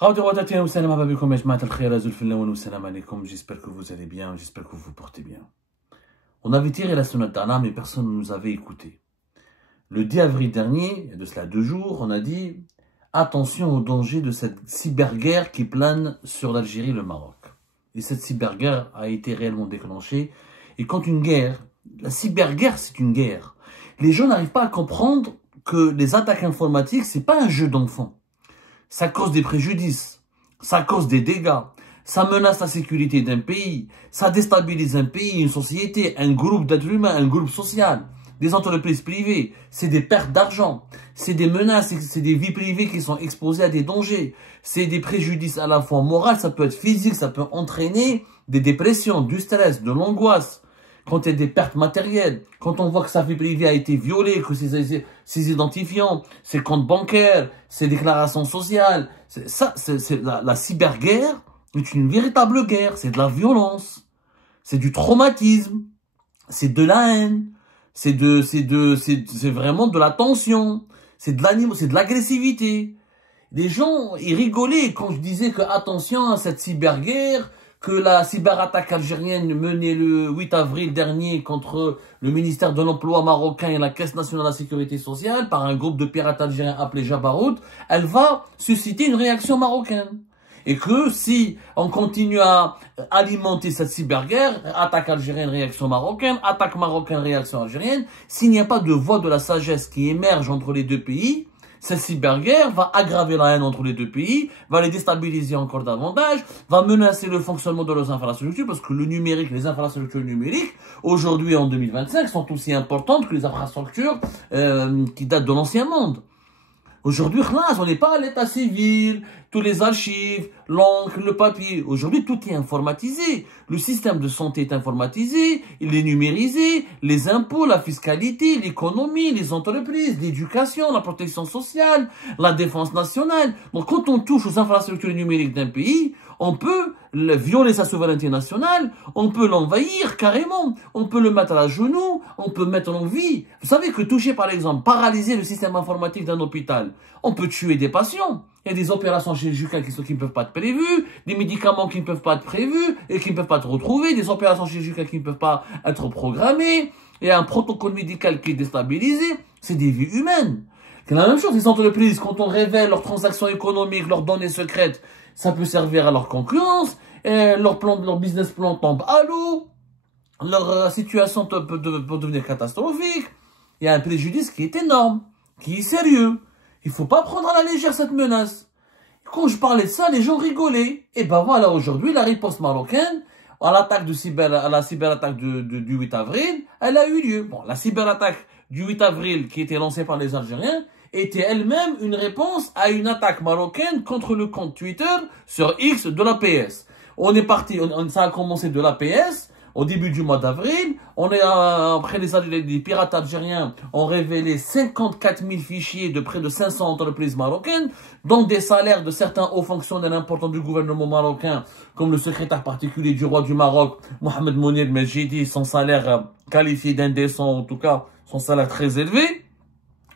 J'espère que vous allez bien, j'espère que vous vous portez bien. On avait tiré la sonnette d'alarme mais personne ne nous avait écouté. Le 10 avril dernier, il y a de cela 2 jours, on a dit attention au danger de cette cyberguerre qui plane sur l'Algérie et le Maroc. Et cette cyberguerre a été réellement déclenchée. Et quand une guerre, la cyberguerre c'est une guerre. Les gens n'arrivent pas à comprendre que les attaques informatiques, c'est pas un jeu d'enfant. Ça cause des préjudices, ça cause des dégâts, ça menace la sécurité d'un pays, ça déstabilise un pays, une société, un groupe d'êtres humains, un groupe social, des entreprises privées. C'est des pertes d'argent, c'est des menaces, c'est des vies privées qui sont exposées à des dangers. C'est des préjudices à la fois moraux, ça peut être physique, ça peut entraîner des dépressions, du stress, de l'angoisse. Quand il y a des pertes matérielles, quand on voit que sa vie privée a été violée, que ses identifiants, ses comptes bancaires, ses déclarations sociales, la cyberguerre est une véritable guerre, c'est de la violence, c'est du traumatisme, c'est de la haine, c'est vraiment de la tension, c'est de l'agressivité. Les gens, ils rigolaient quand je disais que attention à cette cyberguerre, que la cyberattaque algérienne menée le 8 avril dernier contre le ministère de l'Emploi marocain et la Caisse nationale de la sécurité sociale par un groupe de pirates algériens appelé Jabarout, elle va susciter une réaction marocaine. Et que si on continue à alimenter cette cyberguerre, attaque algérienne, réaction marocaine, attaque marocaine, réaction algérienne, s'il n'y a pas de voie de la sagesse qui émerge entre les deux pays, cette cyberguerre va aggraver la haine entre les deux pays, va les déstabiliser encore davantage, va menacer le fonctionnement de leurs infrastructures, parce que le numérique, les infrastructures numériques, aujourd'hui en 2025, sont aussi importantes que les infrastructures qui datent de l'ancien monde. Aujourd'hui, on n'est pas à l'état civil, tous les archives, l'encre, le papier. Aujourd'hui, tout est informatisé. Le système de santé est informatisé, il est numérisé, les impôts, la fiscalité, l'économie, les entreprises, l'éducation, la protection sociale, la défense nationale. Donc, quand on touche aux infrastructures numériques d'un pays, on peut violer sa souveraineté nationale, on peut l'envahir carrément, on peut le mettre à genoux, on peut mettre en vie. Vous savez que toucher, par exemple, paralyser le système informatique d'un hôpital, on peut tuer des patients. Il y a des opérations chirurgicales qui ne peuvent pas être prévues, des médicaments qui ne peuvent pas être prévus et qui ne peuvent pas être retrouvés, des opérations chirurgicales qui ne peuvent pas être programmées, il y a un protocole médical qui est déstabilisé, c'est des vies humaines. C'est la même chose, les entreprises, quand on révèle leurs transactions économiques, leurs données secrètes, ça peut servir à leur concurrence, et leur business plan tombe à l'eau, leur situation peut devenir catastrophique. Il y a un préjudice qui est énorme, qui est sérieux. Il ne faut pas prendre à la légère cette menace. Quand je parlais de ça, les gens rigolaient. Et ben voilà, aujourd'hui, la riposte marocaine à la cyberattaque du 8 avril, elle a eu lieu. Bon, la cyberattaque du 8 avril qui était lancée par les Algériens était elle-même une réponse à une attaque marocaine contre le compte Twitter sur X de l'APS. On est parti, ça a commencé de l'APS au début du mois d'avril. Après les pirates algériens ont révélé 54 000 fichiers de près de 500 entreprises marocaines, dont des salaires de certains hauts fonctionnaires importants du gouvernement marocain, comme le secrétaire particulier du roi du Maroc, Mohamed Mounir Medjidi, son salaire qualifié d'indécent, en tout cas son salaire très élevé.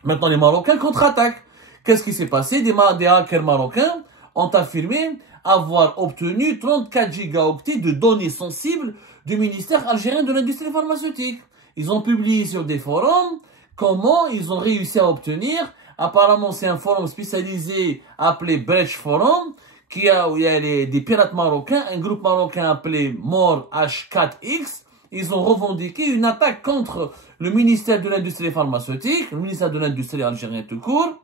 Maintenant, les Marocains contre-attaquent. Qu'est-ce qui s'est passé? Des hackers marocains ont affirmé avoir obtenu 34 gigaoctets de données sensibles du ministère algérien de l'industrie pharmaceutique. Ils ont publié sur des forums comment ils ont réussi à obtenir. Apparemment, c'est un forum spécialisé appelé Breach Forum, où il y a des pirates marocains, un groupe marocain appelé More H4X. Ils ont revendiqué une attaque contre le ministère de l'industrie pharmaceutique, le ministère de l'industrie algérien tout court.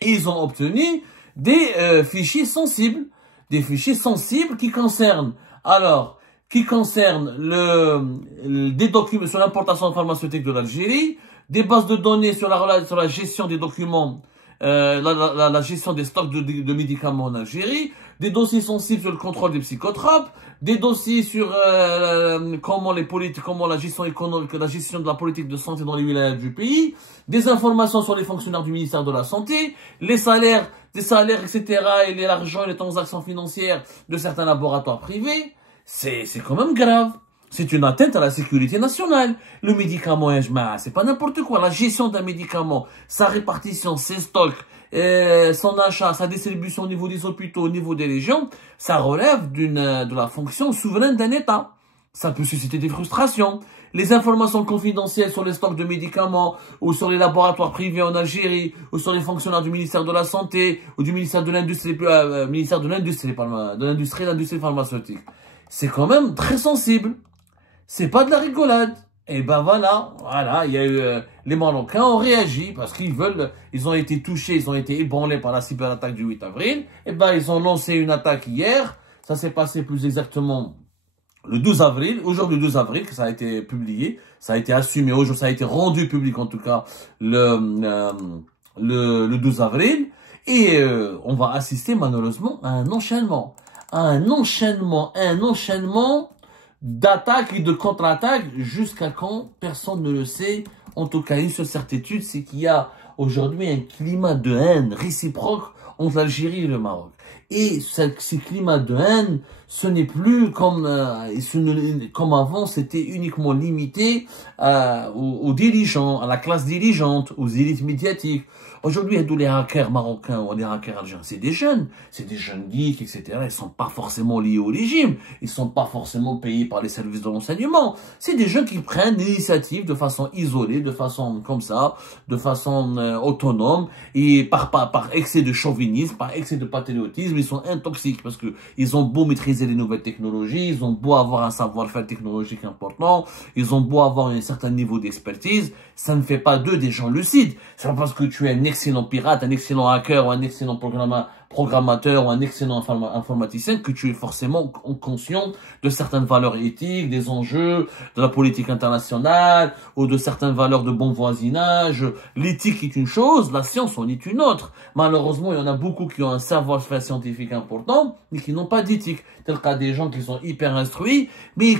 Et ils ont obtenu des fichiers sensibles qui concernent, des documents sur l'importation pharmaceutique de l'Algérie, des bases de données sur la gestion des documents, la gestion des stocks de médicaments en Algérie, des dossiers sensibles sur le contrôle des psychotropes, des dossiers sur comment la gestion économique, la gestion de la politique de santé dans les wilayas du pays, des informations sur les fonctionnaires du ministère de la Santé, les salaires, etc., et l'argent et les transactions financières de certains laboratoires privés. C'est quand même grave. C'est une atteinte à la sécurité nationale. Le médicament, c'est pas n'importe quoi. La gestion d'un médicament, sa répartition, ses stocks, son achat, sa distribution au niveau des hôpitaux, au niveau des régions, ça relève de la fonction souveraine d'un État. Ça peut susciter des frustrations. Les informations confidentielles sur les stocks de médicaments, ou sur les laboratoires privés en Algérie, ou sur les fonctionnaires du ministère de la Santé, ou du ministère de l'Industrie, de l'Industrie pharmaceutique. C'est quand même très sensible. C'est pas de la rigolade. Et ben voilà, il y a eu, les Marocains ont réagi parce ils ont été touchés, ils ont été ébranlés par la cyberattaque du 8 avril. Et ben ils ont lancé une attaque hier. Ça s'est passé plus exactement le 12 avril, aujourd'hui le 12 avril, que ça a été publié, ça a été assumé, aujourd'hui ça a été rendu public en tout cas le 12 avril, et on va assister malheureusement à un enchaînement d'attaques et de contre-attaques jusqu'à quand, personne ne le sait. En tout cas, une seule certitude, c'est qu'il y a aujourd'hui un climat de haine réciproque entre l'Algérie et le Maroc. Et ce climat de haine, ce n'est plus comme avant, c'était uniquement limité aux dirigeants, à la classe dirigeante, aux élites médiatiques. Aujourd'hui, il y a les hackers marocains ou les hackers algériens, c'est des jeunes geeks, etc. Ils sont pas forcément liés au régime, ils sont pas forcément payés par les services de renseignement. C'est des jeunes qui prennent l'initiative de façon isolée, de façon comme ça, de façon autonome, et par excès de chauvinisme, par excès de patriotisme, ils sont intoxiques parce que ils ont beau maîtriser les nouvelles technologies, ils ont beau avoir un savoir-faire technologique important, ils ont beau avoir un certain niveau d'expertise, ça ne fait pas d'eux des gens lucides. C'est pas parce que tu es un excellent pirate, un excellent hacker ou un excellent programmateur ou un excellent informaticien que tu es forcément conscient de certaines valeurs éthiques, des enjeux de la politique internationale ou de certaines valeurs de bon voisinage. L'éthique est une chose, la science en est une autre. Malheureusement, il y en a beaucoup qui ont un savoir-faire scientifique important mais qui n'ont pas d'éthique. Tel cas des gens qui sont hyper instruits, mais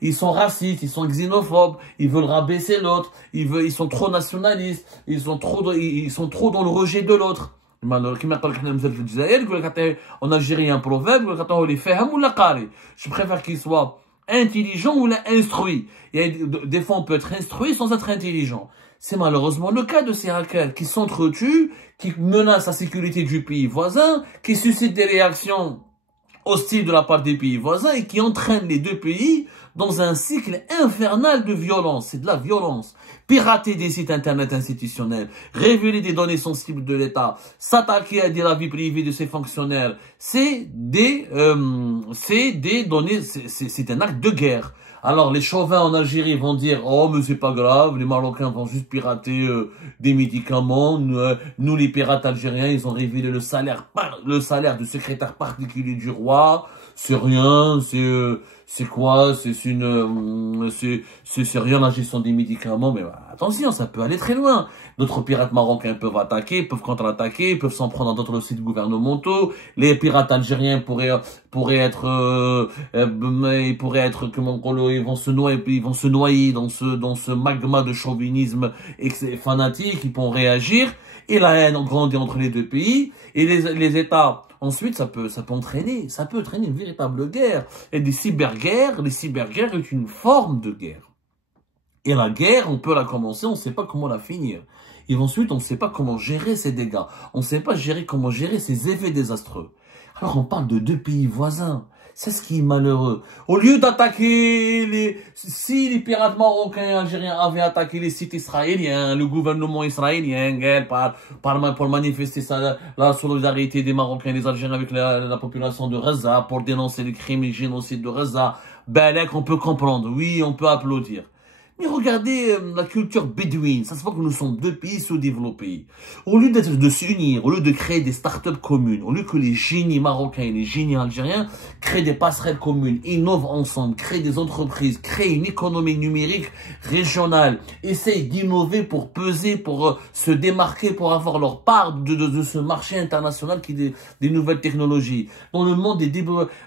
ils sont racistes, ils sont xénophobes, ils veulent rabaisser l'autre, ils sont trop nationalistes, ils sont trop dans le rejet de l'autre. En Algérie, il y a un proverbe, je préfère qu'il soit intelligent ou instruit. Des fois, on peut être instruit sans être intelligent. C'est malheureusement le cas de ces hackers qui s'entretuent, qui menacent la sécurité du pays voisin, qui suscitent des réactions hostiles de la part des pays voisins et qui entraînent les deux pays dans un cycle infernal de violence. C'est de la violence. Pirater des sites internet institutionnels, révéler des données sensibles de l'État, s'attaquer à la vie privée de ses fonctionnaires, c'est un acte de guerre. Alors, les chauvins en Algérie vont dire, oh, mais c'est pas grave, les Marocains vont juste pirater des médicaments. Nous, les pirates algériens, ils ont révélé le salaire du secrétaire particulier du roi. C'est rien, c'est quoi? C'est rien la gestion des médicaments, mais attention, ça peut aller très loin. D'autres pirates marocains peuvent attaquer, peuvent contre-attaquer, peuvent s'en prendre dans d'autres sites gouvernementaux. Les pirates algériens pourraient être, ils vont se noyer dans ce magma de chauvinisme fanatique, ils pourront réagir. Et la haine grandit entre les deux pays, et les États. Ensuite, ça peut entraîner une véritable guerre. Et les cyberguerres est une forme de guerre. Et la guerre, on peut la commencer, on ne sait pas comment la finir. Et ensuite, on ne sait pas comment gérer ces dégâts. On ne sait pas comment gérer ces effets désastreux. Alors, on parle de deux pays voisins. C'est ce qui est malheureux. Au lieu d'attaquer si les pirates marocains et algériens avaient attaqué les sites israéliens, le gouvernement israélien, pour manifester la solidarité des Marocains et des Algériens avec la population de Gaza, pour dénoncer les crimes et génocides de Gaza, on peut comprendre. Oui, on peut applaudir. Mais regardez la culture bédouine, ça se voit que nous sommes deux pays sous-développés. Au lieu de s'unir, au lieu de créer des start-up communes, au lieu que les génies marocains et les génies algériens créent des passerelles communes, innovent ensemble, créent des entreprises, créent une économie numérique régionale, essayent d'innover pour peser, pour se démarquer, pour avoir leur part de ce marché international qui est des nouvelles technologies. Dans le monde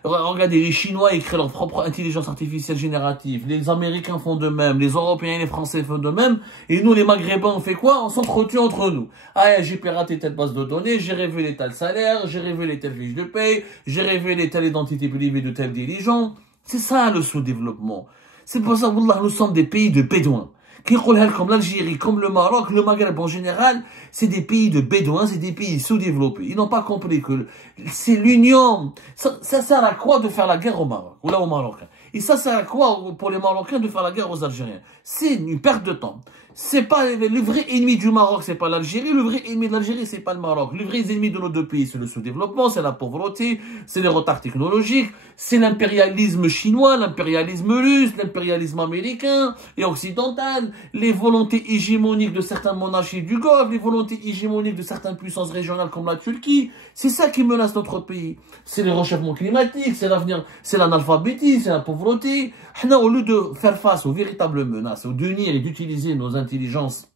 regardez, les Chinois ils créent leur propre intelligence artificielle générative, les Américains font de même, les Européens et les Français font de même, et nous les Maghrébins on fait quoi? On s'entretue entre nous. Ah, j'ai piraté telle base de données, j'ai révélé tel salaire, j'ai révélé telle fiche de paye, j'ai révélé telle identité privée de tel dirigeant. C'est ça le sous-développement. C'est pour ça, Wallah, nous sommes des pays de bédouins. Comme l'Algérie, comme le Maroc, le Maghreb en général, c'est des pays de bédouins, c'est des pays sous-développés. Ils n'ont pas compris que c'est l'union. Ça sert à quoi de faire la guerre au Maroc, ou là au Marocains? Et ça sert à quoi pour les Marocains de faire la guerre aux Algériens? C'est une perte de temps. C'est pas le vrai ennemi du Maroc, c'est pas l'Algérie. Le vrai ennemi de l'Algérie, c'est pas le Maroc. Le vrai ennemi de nos deux pays, c'est le sous-développement, c'est la pauvreté, c'est les retards technologiques, c'est l'impérialisme chinois, l'impérialisme russe, l'impérialisme américain et occidental, les volontés hégémoniques de certaines monarchies du Golfe, les volontés hégémoniques de certaines puissances régionales comme la Turquie. C'est ça qui menace notre pays. C'est le réchauffement climatique, c'est l'avenir, c'est l'analphabétisme, c'est la pauvreté. Au lieu de faire face aux véritables menaces, d'unir et d'utiliser nos intelligences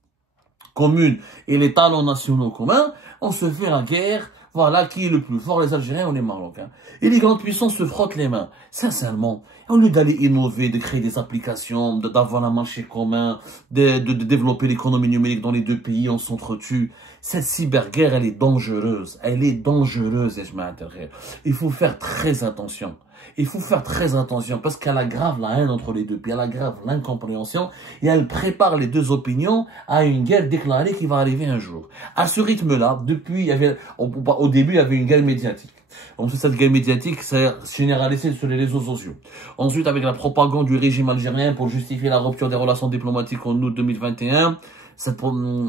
communes et les talents nationaux communs, on se fait la guerre. Voilà qui est le plus fort, les Algériens ou les Marocains. Et les grandes puissances se frottent les mains. Sincèrement, au lieu d'aller innover, de créer des applications, d'avoir un marché commun, de développer l'économie numérique dans les deux pays, on s'entretue. Cette cyberguerre, elle est dangereuse. Elle est dangereuse, et je m'intéresse. Il faut faire très attention. Il faut faire très attention parce qu'elle aggrave la haine entre les deux pays, elle aggrave l'incompréhension et elle prépare les deux opinions à une guerre déclarée qui va arriver un jour. À ce rythme-là, depuis, au début, il y avait une guerre médiatique. Ensuite, cette guerre médiatique s'est généralisée sur les réseaux sociaux. Ensuite, avec la propagande du régime algérien pour justifier la rupture des relations diplomatiques en août 2021,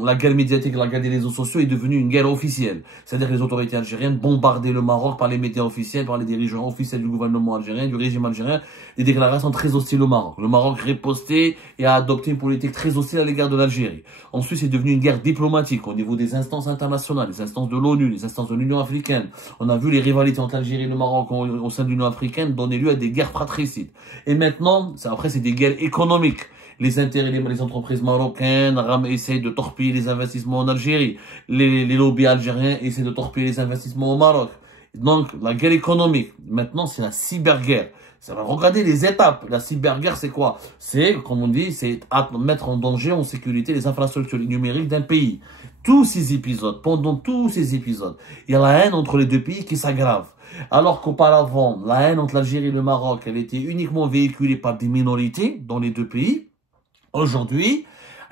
la guerre médiatique, la guerre des réseaux sociaux est devenue une guerre officielle. C'est-à-dire que les autorités algériennes bombardaient le Maroc par les médias officiels, par les dirigeants officiels du gouvernement algérien, du régime algérien, des déclarations très hostiles au Maroc. Le Maroc ripostait et a adopté une politique très hostile à l'égard de l'Algérie. Ensuite, c'est devenu une guerre diplomatique au niveau des instances internationales, les instances de l'ONU, les instances de l'Union africaine. On a vu les rivalités entre l'Algérie et le Maroc au sein de l'Union africaine donner lieu à des guerres fratricides. Et maintenant, après, c'est des guerres économiques. Les intérêts des entreprises marocaines essayent de torpiller les investissements en Algérie. Les lobbies algériens essaient de torpiller les investissements au Maroc. Donc, la guerre économique. Maintenant, c'est la cyberguerre. Ça va regarder les étapes. La cyberguerre, c'est quoi? C'est, comme on dit, c'est mettre en danger, en sécurité, les infrastructures numériques d'un pays. Tous ces épisodes, pendant tous ces épisodes, il y a la haine entre les deux pays qui s'aggrave. Alors qu'auparavant, la haine entre l'Algérie et le Maroc, elle était uniquement véhiculée par des minorités dans les deux pays. Aujourd'hui,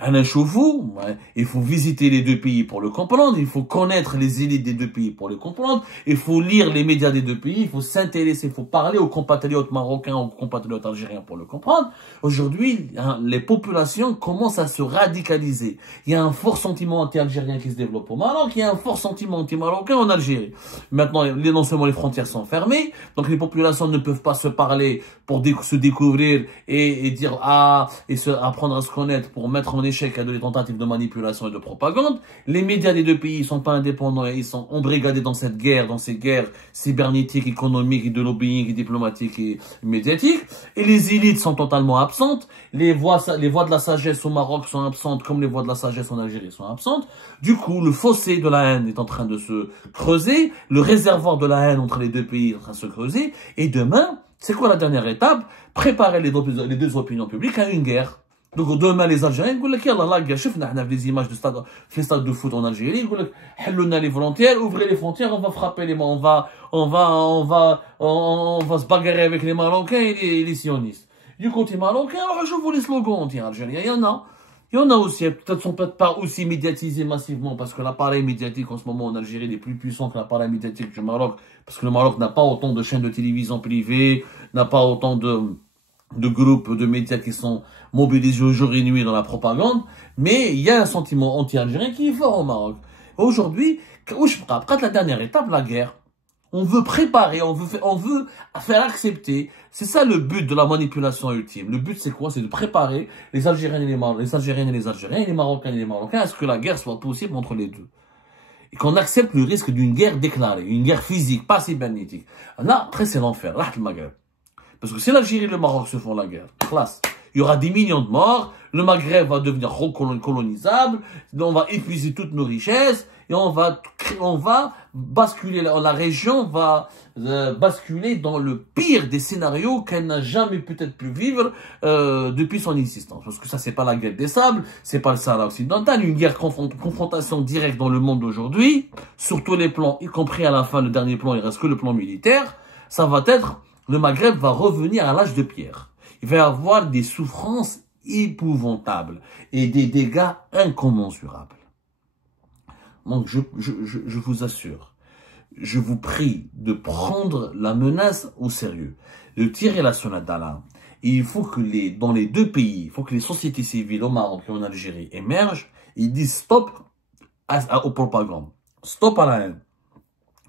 un chauffe-fou, il faut visiter les deux pays pour le comprendre, il faut connaître les élites des deux pays pour le comprendre, il faut lire les médias des deux pays, il faut s'intéresser, il faut parler aux compatriotes marocains, aux compatriotes algériens pour le comprendre. Aujourd'hui, les populations commencent à se radicaliser. Il y a un fort sentiment anti-algérien qui se développe au Maroc, il y a un fort sentiment anti-marocain en Algérie. Maintenant, non seulement les frontières sont fermées, donc les populations ne peuvent pas se parler pour se découvrir et dire apprendre à se connaître pour mettre en échec à des tentatives de manipulation et de propagande. Les médias des deux pays ne sont pas indépendants et ils sont embrigadés dans cette guerre, dans ces guerres cybernétiques, économiques, et de lobbying, et diplomatiques et médiatiques. Et les élites sont totalement absentes. Les voix de la sagesse au Maroc sont absentes, comme les voix de la sagesse en Algérie sont absentes. Du coup, le fossé de la haine est en train de se creuser. Le réservoir de la haine entre les deux pays est en train de se creuser. Et demain, c'est quoi la dernière étape? Préparer les deux opinions publiques à une guerre. Donc demain les Algériens يقول لك يلا لا guerre شفنا احنا في les images de stade في stade de foot en Algérie يقول لك حلوا لنا les frontières, ouvrez les frontières, on va frapper les on va se bagarrer avec les Marocains et les sionistes. Du côté marocain, alors je vous les slogans anti-algériens, il y en a aussi, peut-être pas aussi médiatisés massivement parce que l'appareil médiatique en ce moment en Algérie est plus puissant que l'appareil médiatique du Maroc parce que le Maroc n'a pas autant de chaînes de télévision privées, n'a pas autant de groupes de médias qui sont mobilisés jour et nuit dans la propagande, mais il y a un sentiment anti-algérien qui est fort au Maroc. Aujourd'hui, après la dernière étape, la guerre, on veut préparer, on veut faire accepter. C'est ça le but de la manipulation ultime. Le but c'est quoi? C'est de préparer les Algériens et les Algériennes et les Algériens et les Marocains et les Marocains à ce que la guerre soit possible entre les deux. Et qu'on accepte le risque d'une guerre déclarée, une guerre physique, pas cybernétique. Là, après c'est l'enfer, là, le Maghreb. Parce que si l'Algérie et le Maroc se font la guerre, classe, il y aura des millions de morts, le Maghreb va devenir recolonisable, on va épuiser toutes nos richesses, et on va basculer, la région va basculer dans le pire des scénarios qu'elle n'a jamais peut-être pu vivre depuis son existence. Parce que ça, c'est pas la guerre des sables, c'est pas le Sahara occidental, une guerre confrontation directe dans le monde d'aujourd'hui, sur tous les plans, y compris à la fin, le dernier plan, il reste que le plan militaire, ça va être, le Maghreb va revenir à l'âge de pierre. Il va y avoir des souffrances épouvantables et des dégâts incommensurables. Donc, je vous assure, je vous prie de prendre la menace au sérieux, de tirer la sonnette d'alarme. Et il faut que dans les deux pays, il faut que les sociétés civiles au Maroc et en Algérie émergent, ils disent stop aux propagandes, stop à la haine,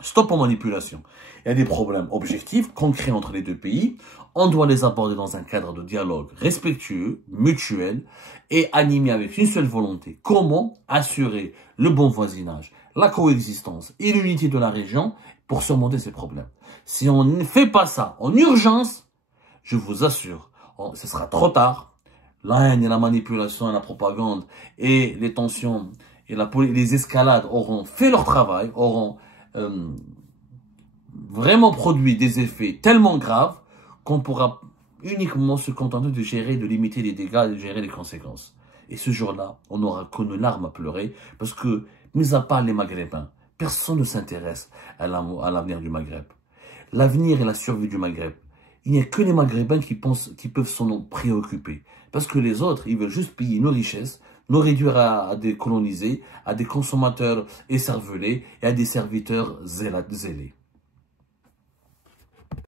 stop aux manipulations. Il y a des problèmes objectifs, concrets entre les deux pays. On doit les aborder dans un cadre de dialogue respectueux, mutuel et animé avec une seule volonté. Comment assurer le bon voisinage, la coexistence et l'unité de la région pour surmonter ces problèmes. Si on ne fait pas ça en urgence, je vous assure, ce sera trop tard. La haine et la manipulation et la propagande et les tensions et les escalades auront fait leur travail, auront vraiment produit des effets tellement graves qu'on pourra uniquement se contenter de gérer, de limiter les dégâts et de gérer les conséquences. Et ce jour-là, on n'aura que nos larmes à pleurer parce que, mis à part les Maghrébins, personne ne s'intéresse à l'avenir du Maghreb. L'avenir et la survie du Maghreb. Il n'y a que les Maghrébins qui peuvent s'en préoccuper. Parce que les autres, ils veulent juste piller nos richesses, nous réduire à des colonisés, à des consommateurs écervelés et à des serviteurs zélés.